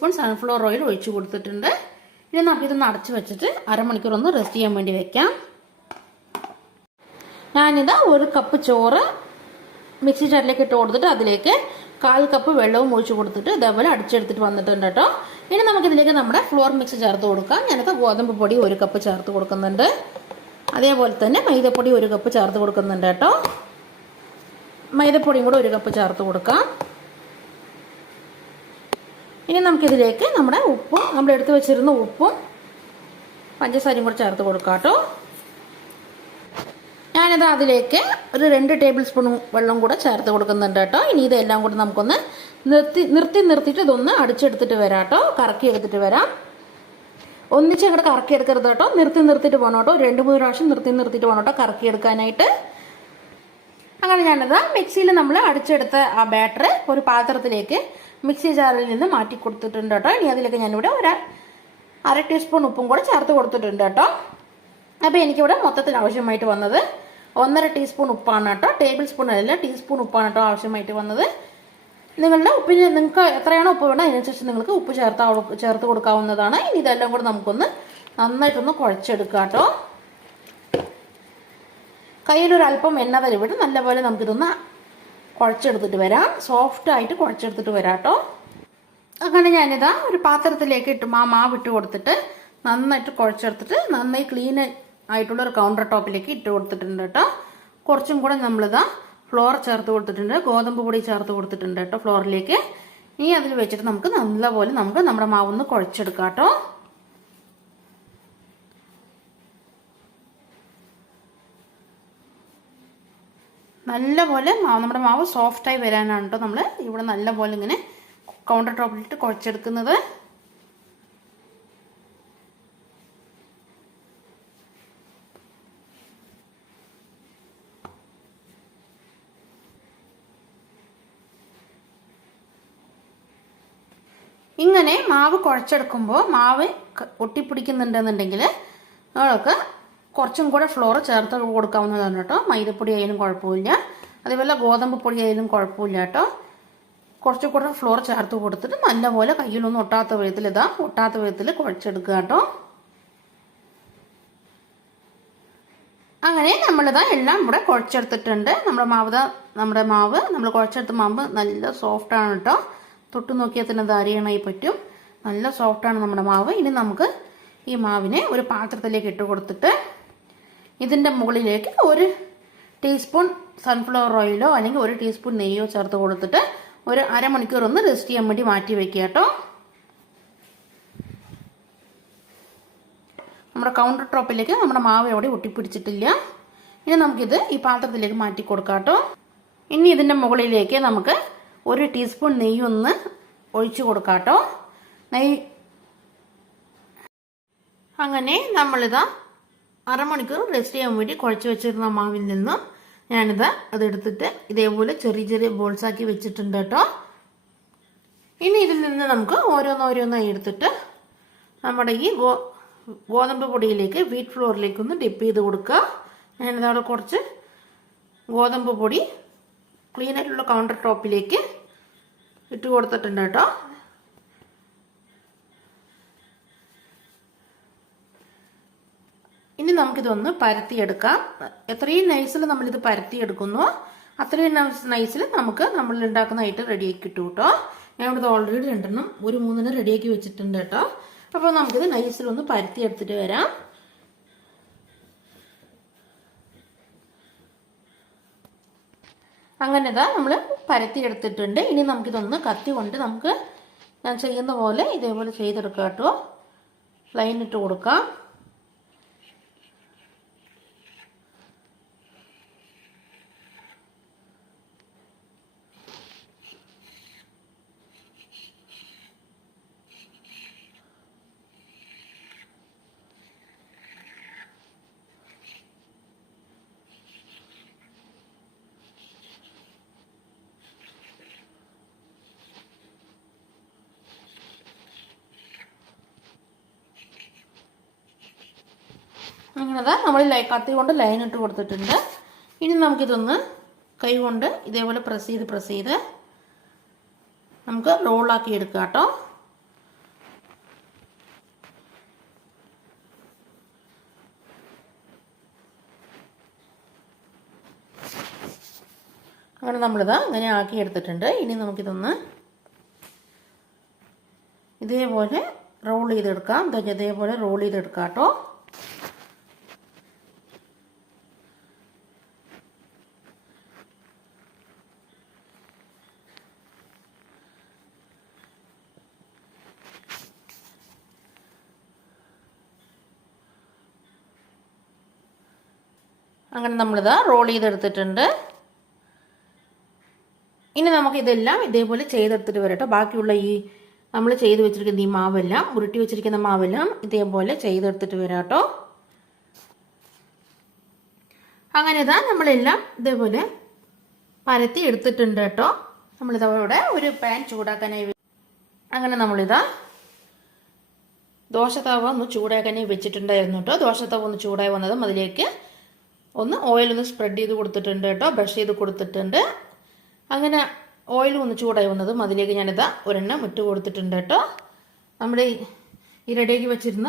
Spoon sunflower oil ഒഴിച്ച് കൊടുത്തിട്ടുണ്ട്. ഇനി നമുക്കിതൊന്ന് അടച്ച് വെച്ചിട്ട് അരമണിക്കൂർ ഒന്ന് റെസ്റ്റ് ചെയ്യാൻ വേണ്ടി വെക്കാം. ഞാനിതാ 1 കപ്പ് ചോറ് മിക്സി ജാറിലേക്ക് ഇട്ട് കൊടുത്തിട്ട് അതിലേക്ക് 1/4 കപ്പ് വെള്ളവും ഒഴിച്ച് കൊടുത്തിട്ട് ഇതേപോലെ അടിച്ചെടുത്തിട്ട് വന്നിട്ടുണ്ട് കേട്ടോ. ഇനി നമുക്കിതിലേക്ക് നമ്മുടെ ഫ്ലോർ മിക്സ് ചേർത്ത് കൊടുക്കാം. ഞാനത് ഗോതമ്പ് പൊടി 1 കപ്പ് ചേർത്ത് കൊടുക്കുന്നുണ്ട്. അതേപോലെ തന്നെ മൈദപ്പൊടി 1 കപ്പ് ചേർത്ത് കൊടുക്കുന്നുണ്ട് കേട്ടോ. മൈദപ്പൊടിയും കൂടെ 1 കപ്പ് ചേർത്ത് കൊടുക്കാം. ഇനി നമുക്കിതിലേക്ക് നമ്മുടെ ഉപ്പും നമ്മൾ എടുത്ത് വെച്ചിരുന്ന ഉപ്പും പഞ്ചസാരയും കൂടെ ചേർത്ത് കൊടുക്കാം കേട്ടോ. ഞാനിത് അതിലേക്ക് ഒരു 2 ടേബിൾ സ്പൂൺ വെള്ളം കൂടെ ചേർത്ത് കൊടുക്കുന്നുണ്ട് കേട്ടോ. ഇനി ഇതെല്ലാം കൂടെ നമുക്കൊന്ന് നിർത്തിയിട്ട് ഇതൊന്ന് അടിച്ചെടുത്തിട്ട് വരാം കേട്ടോ. കറക്കി എടുത്തിട്ട് വരാം. ഒന്നിച്ച് അങ്ങോട്ട് കറക്കി എടുക്കരുത് കേട്ടോ. നിർത്തിയിട്ട് പോകണം കേട്ടോ. 2-3 പ്രാവശ്യം നിർത്തിയിട്ട് പോകണം കേട്ടോ കറക്കി എടുക്കാനായിട്ട്. അങ്ങനെ ഞാനത് മിക്സിയിൽ നമ്മൾ അടിച്ചെടുത്ത ആ ബാറ്റർ ഒരു പാത്രത്തിലേക്ക് മിക്സി ജാറിൽ നിന്ന് മാറ്റി കൊടുത്തിട്ടുണ്ട് കേട്ടോ. ഇനി അതിലേക്ക് ഞാനിവിടെ 1/2 ടീസ്പൂൺ ഉപ്പും കൂടെ ചേർത്ത് കൊടുത്തിട്ടുണ്ട് കേട്ടോ. അപ്പോൾ എനിക്കിവിടെ മൊത്തത്തിൽ ആവശ്യമായിട്ട് വന്നത് 1.5 ടീസ്പൂൺ ഉപ്പാണ് കേട്ടോ. ടേബിൾ സ്പൂൺ അല്ല, ടീസ്പൂൺ ഉപ്പാണ് കേട്ടോ ആവശ്യമായിട്ട് വന്നത്. നിങ്ങളുടെ ഉപ്പിന് നിങ്ങൾക്ക് എത്രയാണോ ഉപ്പ് വേണം അതിനനുസരിച്ച് നിങ്ങൾക്ക് ഉപ്പ് ചേർത്ത് കൊടുക്കാവുന്നതാണ്. ഇനി ഇതെല്ലാം കൂടെ നമുക്കൊന്ന് നന്നായിട്ടൊന്ന് കുഴച്ചെടുക്കാം കേട്ടോ. കയ്യിലൊരല്പം എണ്ണ തരുവിട്ട് നല്ലപോലെ നമുക്കിതൊന്ന് കുഴച്ചെടുത്തിട്ട് വരാം. സോഫ്റ്റായിട്ട് കുഴച്ചെടുത്തിട്ട് വരാം കേട്ടോ. അങ്ങനെ ഞാനിതാ ഒരു പാത്രത്തിലേക്ക് ഇട്ട് മാവ് ഇട്ട് കൊടുത്തിട്ട് നന്നായിട്ട് കുഴച്ചെടുത്തിട്ട് നന്നായി ക്ലീൻ ആയിട്ടുള്ള ഒരു കൗണ്ടർ ടോപ്പിലേക്ക് ഇട്ട് കൊടുത്തിട്ടുണ്ട് കേട്ടോ. കുറച്ചും കൂടെ നമ്മളിതാ ഫ്ലോർ ചേർത്ത് കൊടുത്തിട്ടുണ്ട്, ഗോതമ്പ് പൊടി ചേർത്ത് കൊടുത്തിട്ടുണ്ട് കേട്ടോ ഫ്ലോറിലേക്ക്. ഇനി അതിൽ വെച്ചിട്ട് നമുക്ക് നല്ലപോലെ നമ്മുടെ മാവൊന്ന് കുഴച്ചെടുക്കാം കേട്ടോ. നല്ലപോലെ നമ്മുടെ മാവ് സോഫ്റ്റായി വരാനാണ് കേട്ടോ നമ്മൾ ഇവിടെ നല്ലപോലെ ഇങ്ങനെ കൗണ്ടർ ടോപ്പിലിട്ട് കുഴച്ചെടുക്കുന്നത്. ഇങ്ങനെ മാവ് കുഴച്ചെടുക്കുമ്പോൾ മാവ് ഒട്ടിപ്പിടിക്കുന്നുണ്ടെന്നുണ്ടെങ്കിൽ നമുക്ക് കുറച്ചും കൂടെ ഫ്ലോർ ചേർത്ത് കൊടുക്കാവുന്നതാണ് കേട്ടോ. മൈദപ്പൊടി ആയാലും കുഴപ്പമില്ല, അതേപോലെ ഗോതമ്പ് പൊടി ആയാലും കുഴപ്പമില്ല കേട്ടോ. കുറച്ചും കൂടെ ഫ്ലോർ ചേർത്ത് കൊടുത്തിട്ട് നല്ലപോലെ കയ്യിലൊന്നും ഒട്ടാത്ത വിധത്തിൽ കുഴച്ചെടുക്കുക കേട്ടോ. അങ്ങനെ നമ്മളിതാ എല്ലാം ഇവിടെ കുഴച്ചെടുത്തിട്ടുണ്ട്. നമ്മുടെ മാവ് നമ്മൾ കുഴച്ചെടുത്ത മാവ് നല്ല സോഫ്റ്റാണ് കേട്ടോ. തൊട്ട് നോക്കിയാൽ തന്നെ അത് അറിയണമായി പറ്റും. നല്ല സോഫ്റ്റാണ് നമ്മുടെ മാവ്. ഇനി നമുക്ക് ഈ മാവിനെ ഒരു പാത്രത്തിലേക്ക് ഇട്ട് കൊടുത്തിട്ട് ഇതിൻ്റെ മുകളിലേക്ക് 1 ടീസ്പൂൺ സൺഫ്ലവർ ഓയിലോ അല്ലെങ്കിൽ 1 ടീസ്പൂൺ നെയ്യോ ചേർത്ത് കൊടുത്തിട്ട് ഒരു അരമണിക്കൂർ ഒന്ന് റെസ്റ്റ് ചെയ്യാൻ വേണ്ടി മാറ്റി വെക്കുക കേട്ടോ. നമ്മുടെ കൗണ്ടർ ടോപ്പിലേക്ക് നമ്മുടെ മാവ് എവിടെ ഒട്ടിപ്പിടിച്ചിട്ടില്ല. ഇനി നമുക്കിത് ഈ പാത്രത്തിലേക്ക് മാറ്റി കൊടുക്കാം കേട്ടോ. ഇനി ഇതിൻ്റെ മുകളിലേക്ക് നമുക്ക് 1 ടീസ്പൂൺ നെയ്യ് ഒന്ന് ഒഴിച്ച് കൊടുക്കാം കേട്ടോ. അങ്ങനെ നമ്മളിതാ അരമണിക്കൂർ റെസ്റ്റ് ചെയ്യാൻ വേണ്ടി കുഴച്ച് വെച്ചിരുന്ന മാവിൽ നിന്നും ഞാനിതാ അതെടുത്തിട്ട് ഇതേപോലെ ചെറിയ ബോൾസാക്കി വെച്ചിട്ടുണ്ട് കേട്ടോ. ഇനി ഇതിൽ നിന്ന് നമുക്ക് ഓരോന്നോരോന്നായി എടുത്തിട്ട് നമ്മുടെ ഈ ഗോതമ്പ് പൊടിയിലേക്ക് വീറ്റ് ഫ്ലോറിലേക്ക് ഒന്ന് ഡിപ്പ് ചെയ്ത് കൊടുക്കുക. ഞാനിതവിടെ കുറച്ച് ഗോതമ്പ് പൊടി ക്ലീൻ ആയിട്ടുള്ള കൗണ്ടർ ടോപ്പിലേക്ക് ഇട്ട് കൊടുത്തിട്ടുണ്ട് കേട്ടോ. ഇനി നമുക്കിതൊന്ന് പരത്തിയെടുക്കാം. എത്രയും നൈസിൽ നമ്മളിത് പരത്തിയെടുക്കുന്നോ അത്രയും നൈസിൽ നമ്മൾ ഉണ്ടാക്കുന്ന ഐറ്റം റെഡിയാക്കി കിട്ടും കേട്ടോ. ഞാൻ ഇവിടെ ഓൾറെഡി 3 റെഡിയാക്കി വെച്ചിട്ടുണ്ട് കേട്ടോ. അപ്പോൾ നമുക്കിത് നൈസിലൊന്ന് പരത്തിയെടുത്തിട്ട് വരാം. അങ്ങനെ ഇതാ നമ്മൾ പരത്തിയെടുത്തിട്ടുണ്ട്. ഇനി നമുക്കിതൊന്ന് കത്തി കൊണ്ട് ഞാൻ ചെയ്യുന്ന പോലെ ഇതേപോലെ ചെയ്തെടുക്കാം കേട്ടോ. ലൈൻ ഇട്ട് കൊടുക്കാം. അങ്ങനെ നമ്മൾ കത്തി കൊണ്ട് ലൈൻ ഇട്ട് കൊടുത്തിട്ടുണ്ട്. ഇനി നമുക്കിതൊന്ന് കൈ കൊണ്ട് ഇതേപോലെ പ്രസ് ചെയ്ത് നമുക്ക് റോളാക്കി എടുക്കാം കേട്ടോ. നമ്മളിതാ ഇങ്ങനെ ആക്കി എടുത്തിട്ടുണ്ട്. ഇനി നമുക്കിതൊന്ന് ഇതേപോലെ റോൾ ചെയ്തെടുക്കാം. ഇതേപോലെ റോൾ ചെയ്തെടുക്കാം കേട്ടോ. അങ്ങനെ നമ്മളിതാ റോൾ ചെയ്തെടുത്തിട്ടുണ്ട്. ഇനി നമുക്ക് ഇതെല്ലാം ഇതേപോലെ ചെയ്തെടുത്തിട്ട് വരട്ടോ. ബാക്കിയുള്ള ഈ നമ്മൾ ചെയ്ത് വെച്ചിരിക്കുന്ന ഈ മാവെല്ലാം, ഉരുട്ടി വെച്ചിരിക്കുന്ന മാവെല്ലാം ഇതേപോലെ ചെയ്തെടുത്തിട്ട് വരാട്ടോ. അങ്ങനെ ഇതാ നമ്മളെല്ലാം ഇതേപോലെ പരത്തി എടുത്തിട്ടുണ്ട് കേട്ടോ. നമ്മളിതവിടെ ഒരു പാൻ ചൂടാക്കാനായി അങ്ങനെ നമ്മളിതാ ദോശത്തവ ഒന്ന് ചൂടാക്കാനായി വെച്ചിട്ടുണ്ടായിരുന്നു കേട്ടോ. ദോശത്തവ ഒന്ന് ചൂടായി വന്നതും അതിലേക്ക് ഒന്ന് ഓയിലൊന്ന് സ്പ്രെഡ് ചെയ്ത് കൊടുത്തിട്ടുണ്ട് കേട്ടോ. ബ്രഷ് ചെയ്ത് കൊടുത്തിട്ടുണ്ട്. അങ്ങനെ ഓയിൽ ഒന്ന് ചൂടായി വന്നതും അതിലേക്ക് ഞാനിതാ ഒരെണ്ണം ഇട്ട് കൊടുത്തിട്ടുണ്ട് കേട്ടോ. നമ്മുടെ ഈ റെഡിയാക്കി വെച്ചിരുന്ന